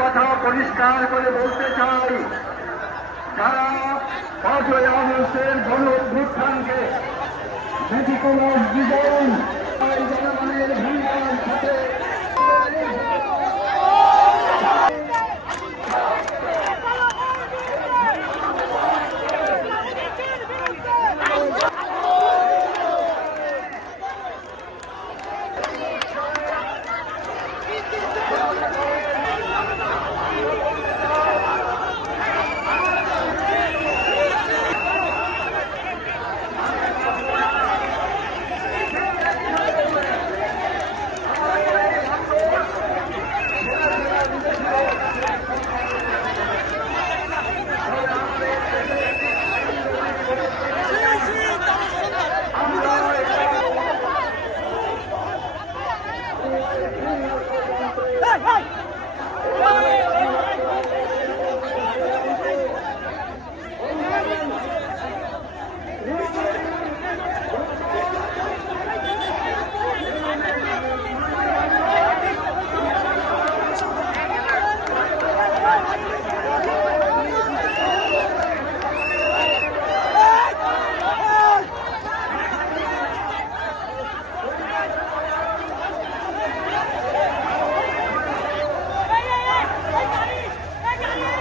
কথা পরিষ্কার করে বলতে চাই, যারা 5ই আগস্টের গণ অভ্যুত্থানকে ব্যতিক্রম বিজয়ী জনগণের ভূমিকার সাথে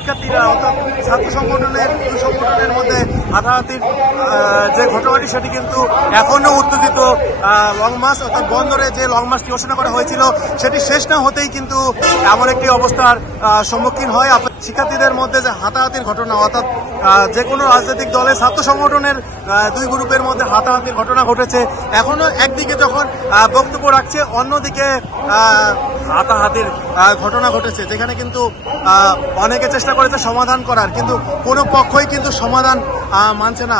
শিক্ষার্থীরা অর্থাৎ ছাত্র সংগঠনের দুই সংগঠনের মধ্যে হাতাহাতির যে ঘটনাটি সেটি কিন্তু এখনো উত্তেজিত। লং মার্চ অর্থাৎ বন্দরে যে লং মার্চটি ঘোষণা করা হয়েছিল সেটি শেষ না হতেই কিন্তু এমন একটি অবস্থার সম্মুখীন হয়। শিক্ষার্থীদের মধ্যে যে হাতাহাতির ঘটনা অর্থাৎ যে কোনো রাজনৈতিক দলের ছাত্র সংগঠনের দুই গ্রুপের মধ্যে হাতাহাতির ঘটনা ঘটেছে। এখনো একদিকে যখন বক্তব্য রাখছে, অন্যদিকে হাতাহাতির ঘটনা ঘটেছে, যেখানে কিন্তু অনেকে চেষ্টা করেছে সমাধান করার, কিন্তু কোনো পক্ষই কিন্তু সমাধান মানছে না।